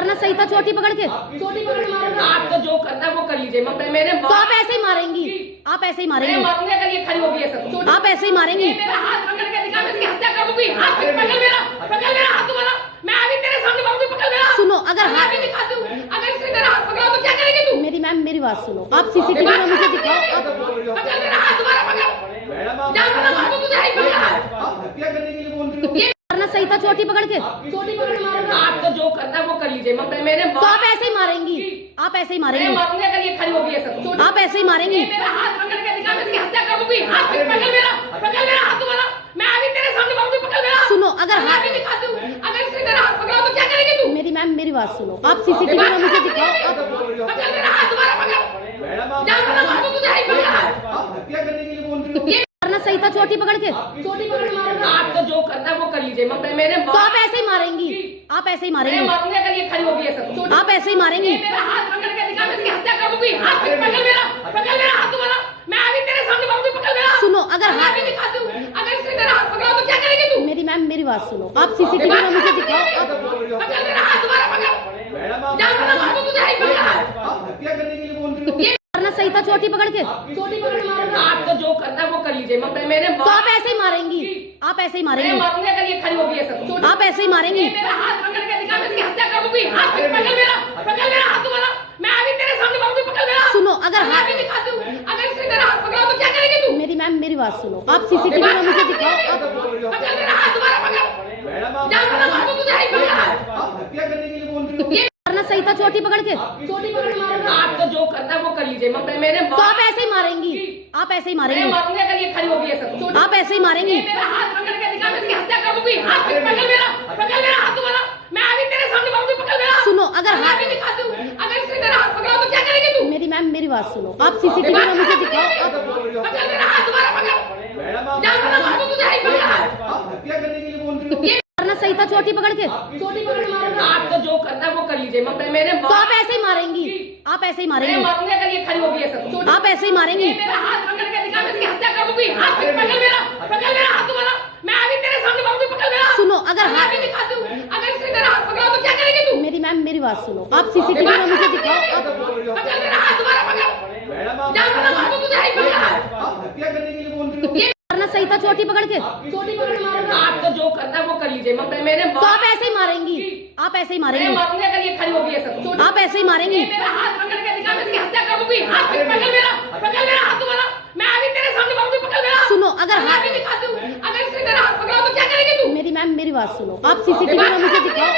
मारना सही था, चोटी पकड़ के मारूंगा। आपको जो करना है वो कर लीजिए। मैंने तो आप ऐसे ही मारेंगी, आप ऐसे ही मारेंगी, मैं मारूंगा अगर ये खड़ी होगी ऐसा तो। आप ऐसे ही मारेंगी। मेरा हाथ पकड़ के दिखा, मैं इसकी हत्या कर दूंगी। हाथ पकड़ मेरा हाथ तुम्हारा। मैं अभी तेरे सामने मारूंगी, पकड़ मेरा। सुनो, अगर मैं अभी दिखाती हूँ, अगर इसने तेरा हाथ पकड़ा तो क्या करेगी तू? मेरी मैम मेरी बात सुनो, आप सीसीटीवी में मुझे दिखाओ। पकड़ मेरा हाथ तुम्हारा, पकड़। जान ना मारूं तुझे, ही पकड़। आप हत्या करने के लिए बोल रही हो। मारना सही था, चोटी पकड़ के मारूंगा। आपको जो करना है वो कर लीजिए। तो आप ऐसे ही मारेंगी, आप ऐसे ही मैं मारेंगी, मारूंगा अगर ये खड़ी होगी ऐसा तो। आप ऐसे ही मारेंगी। मेरा हाथ पकड़ के दिखा, मैं इसकी हत्या कर दूंगी। हाथ पकड़ मेरा हाथ तुम्हारा। मैं अभी तेरे सामने मारूंगी, पकड़ मेरा। सुनो, अगर मैं अभी दिखाती हूँ, अगर इसने तेरा हाथ पकड़ा तो क्या करेगी तू? मेरी मैम मेरी बात सुनो, आप सीसीटीवी में मुझे दिखाओ। पकड़ मेरा हाथ तुम्हारा, पकड़। मैडम आप जान ना मारूं तुझे, ही पकड़। आप हत्या करने के लिए बोल रही हो। मारना सही था, चोटी पकड़ के मारूंगा। आपको जो करना है वो कर लीजिए। तो आप ऐसे ही मारेंगी, आप ऐसे ही मैं मारेंगी, मारूंगा अगर ये खड़ी होगी ऐसा तो। आप ऐसे ही मारेंगी। मेरा हाथ पकड़ के दिखा, मैं इसकी हत्या कर दूंगी। हाथ पकड़ मेरा हाथ तुम्हारा। मैं अभी तेरे सामने मारूंगी, पकड़ मेरा। सुनो, अगर मैं अभी दिखाती हूँ, अगर इसने तेरा हाथ पकड़ा तो क्या करेगी तू? मेरी मैम मेरी बात सुनो, आप सीसीटीवी में मुझे दिखाओ। पकड़ मेरा हाथ तुम्हारा, पकड़। मैडम आप जान ना मारूं तुझे, ही पकड़। आप हत्या करने के लिए बोल रही हो। मारना सही था, चोटी पकड़ के मारूंगा। आपको जो करना है वो कर लीजिए। तो आप ऐसे ही मारेंगी, आप ऐसे ही मैं मारेंगी, मारूंगा अगर ये खड़ी होगी ऐसा तो। आप ऐसे ही मारेंगी। मेरा हाथ पकड़ के दिखा, मैं इसकी हत्या कर दूंगी। हाथ पकड़ मेरा हाथ तुम्हारा। मैं अभी तेरे सामने मारूंगी, पकड़ मेरा। सुनो, अगर मैं अभी दिखाती हूँ, अगर इसने तेरा हाथ पकड़ा तो क्या करेगी तू? मेरी मैम मेरी बात सुनो, आप सीसीटीवी में मुझे दिखाओ। पकड़ मेरा हाथ तुम्हारा, पकड़। मैडम आप जान ना मारूं तुझे, ही पकड़। आप हत्या करने के लिए बोल रही हो। मारना सही था, चोटी पकड़ के मारूंगा। आपको जो करना है वो कर लीजिए। तो आप ऐसे ही मारेंगी, आप ऐसे ही मैं मारेंगी, मारूंगा अगर ये खड़ी होगी ऐसा तो। आप ऐसे ही मारेंगी। मेरा हाथ पकड़ के दिखा, मैं इसकी हत्या कर दूंगी। हाथ पकड़ मेरा हाथ तुम्हारा। मैं अभी तेरे सामने मारूंगी, पकड़ मेरा। सुनो, अगर मैं अभी दिखाती हूँ, अगर इसने तेरा हाथ पकड़ा तो क्या करेगी तू? मेरी मैम मेरी बात सुनो, आप सीसीटीवी में मुझे दिखाओ। पकड़ मेरा हाथ तुम्हारा, पकड़। मैडम आप जान ना मारूं तुझे, ही पकड़। आप हत्या करने के लिए बोल रही हो। मारना सही था, चोटी पकड़ के मारूंगा। आपको जो करना है वो कर लीजिए। तो आप ऐसे ही मारेंगी, आप ऐसे ही मैं मारेंगी, मारूंगा अगर ये खड़ी होगी ऐसा तो। आप ऐसे ही मारेंगी। मेरा हाथ पकड़ के दिखा, मैं इसकी हत्या कर दूंगी। हाथ पकड़ मेरा हाथ तुम्हारा। मैं अभी तेरे सामने मारूंगी, पकड़ मेरा। सुनो, अगर मैं अभी दिखाती हूँ, अगर इसने तेरा हाथ पकड़ा तो क्या करेगी तू? मेरी मैम मेरी बात सुनो, आप सीसीटीवी में मुझे दिखाओ। पकड़ मेरा हाथ तुम्हारा, पकड़। मैडम आप जान ना मारूं तुझे, ही पकड़। आप हत्या करने के लिए बोल रही हो। मारना सही था, चोटी पकड़ के मारूंगा। आपको जो करना है वो कर लीजिए। तो आप ऐसे ही मारेंगी, आप ऐसे ही मैं मारेंगी, मारूंगा अगर ये खड़ी होगी ऐसा तो। आप ऐसे ही मारेंगी। मेरा हाथ पकड़ के दिखा, मैं इसकी हत्या कर दूंगी। हाथ पकड़ मेरा हाथ तुम्हारा। मैं अभी तेरे सामने मारूंगी, पकड़ मेरा। सुनो, अगर मैं अभी दिखाती हूँ, अगर इसने तेरा हाथ पकड़ा तो क्या करेगी तू? मेरी मैम मेरी बात सुनो, आप सीसीटीवी में मुझे दिखाओ।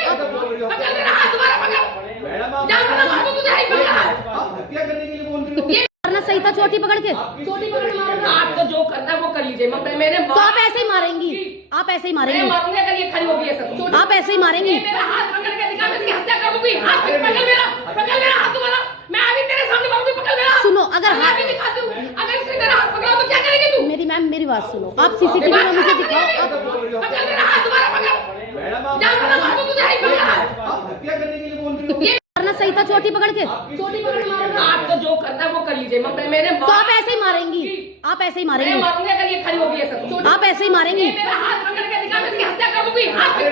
पकड़ मेरा हाथ तुम्हारा, पकड़। मैडम आप जान ना मारूं तुझे, ही पकड़। आप हत्या करने के लिए बोल रही हो। मारना सही था, चोटी पकड़ के मारूंगा। आपको जो करना है वो कर लीजिए। तो आप ऐसे ही मारेंगी, आप ऐसे ही मैं मारेंगी, मारूंगा अगर ये खड़ी होगी ऐसा तो। आप ऐसे ही मारेंगी। मेरा हाथ पकड़ के दिखा, मैं इसकी हत्या कर दूंगी। हाथ पकड़ मेरा हाथ तुम्हारा। मैं अभी तेरे सामने मारूंगी, पकड़ मेरा। सुनो, अगर मैं अभी दिखाती हूँ, अगर इसने तेरा हाथ पकड़ा तो क्या करेगी तू? मेरी मैम मेरी बात सुनो, आप सीसीटीवी में मुझे दिखाओ। पकड़ मेरा हाथ तुम्हारा, पकड़। मैडम आप जान ना मारूं तुझे, ही पकड़। आप हत्या करने के लिए बोल रही हो। मारना सही था, चोटी पकड़ के मारूंगा। आपको जो करना है वो कर लीजिए। तो आप ऐसे ही मारेंगी, आप ऐसे ही मैं मारेंगी, मारूंगा अगर ये खड़ी होगी ऐसा तो। आप ऐसे ही मारेंगी। मेरा हाथ पकड़ के दिखा, मैं इसकी हत्या कर दूंगी। हाथ पकड़